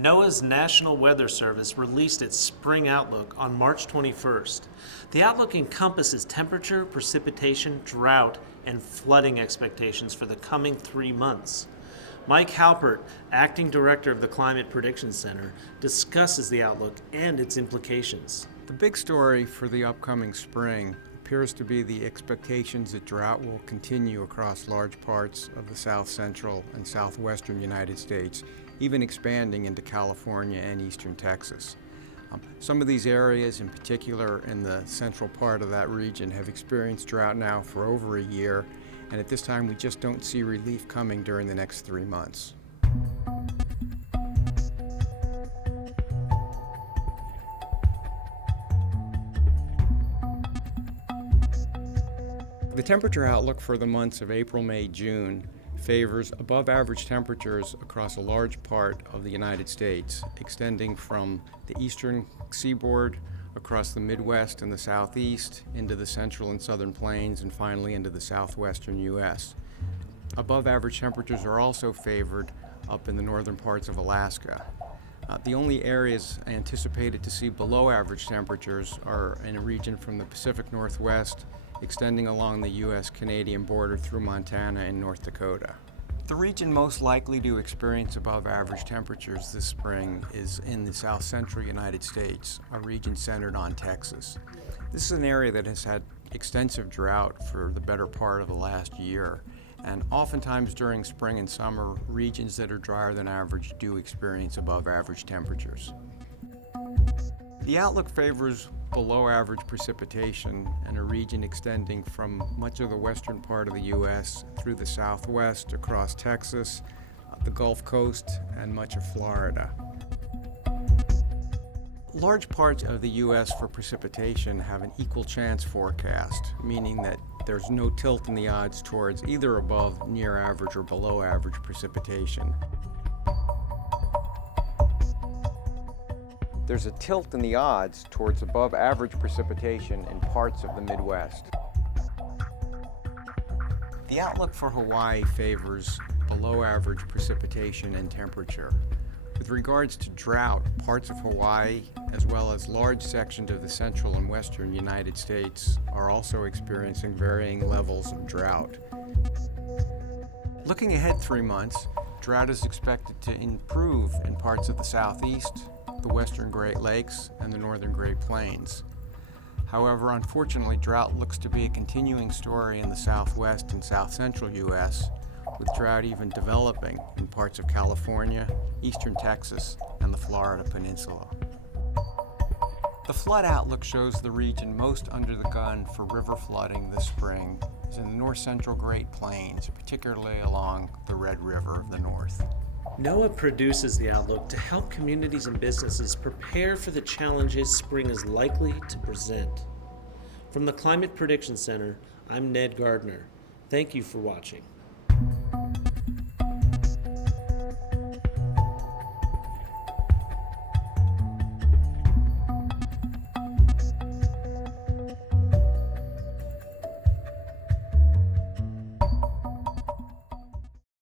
NOAA's National Weather Service released its Spring Outlook on March 21st. The outlook encompasses temperature, precipitation, drought, and flooding expectations for the coming 3 months. Mike Halpert, Acting Director of the Climate Prediction Center, discusses the outlook and its implications. The big story for the upcoming spring appears to be the expectations that drought will continue across large parts of the south central and southwestern United States, even expanding into California and eastern Texas. Some of these areas, in particular in the central part of that region, have experienced drought now for over a year, and at this time we just don't see relief coming during the next 3 months. The temperature outlook for the months of April, May, June favors above average temperatures across a large part of the United States, extending from the eastern seaboard across the Midwest and the Southeast into the central and southern plains and finally into the southwestern U.S. Above average temperatures are also favored up in the northern parts of Alaska. The only areas anticipated to see below average temperatures are in a region from the Pacific Northwest extending along the U.S.-Canadian border through Montana and North Dakota. The region most likely to experience above average temperatures this spring is in the south central United States, a region centered on Texas. This is an area that has had extensive drought for the better part of the last year, and oftentimes during spring and summer, regions that are drier than average do experience above average temperatures. The outlook favors below average precipitation in a region extending from much of the western part of the U.S. through the southwest, across Texas, the Gulf Coast, and much of Florida. Large parts of the U.S. for precipitation have an equal chance forecast, meaning that there's no tilt in the odds towards either above, near average, or below average precipitation. There's a tilt in the odds towards above average precipitation in parts of the Midwest. The outlook for Hawaii favors below average precipitation and temperature. With regards to drought, parts of Hawaii, as well as large sections of the central and western United States, are also experiencing varying levels of drought. Looking ahead 3 months, drought is expected to improve in parts of the southeast, the western Great Lakes, and the northern Great Plains. However, unfortunately, drought looks to be a continuing story in the southwest and south central U.S., with drought even developing in parts of California, eastern Texas, and the Florida Peninsula. The flood outlook shows the region most under the gun for river flooding this spring is in the north central Great Plains, particularly along the Red River of the North. NOAA produces the outlook to help communities and businesses prepare for the challenges spring is likely to present. From the Climate Prediction Center, I'm Ned Gardner. Thank you for watching.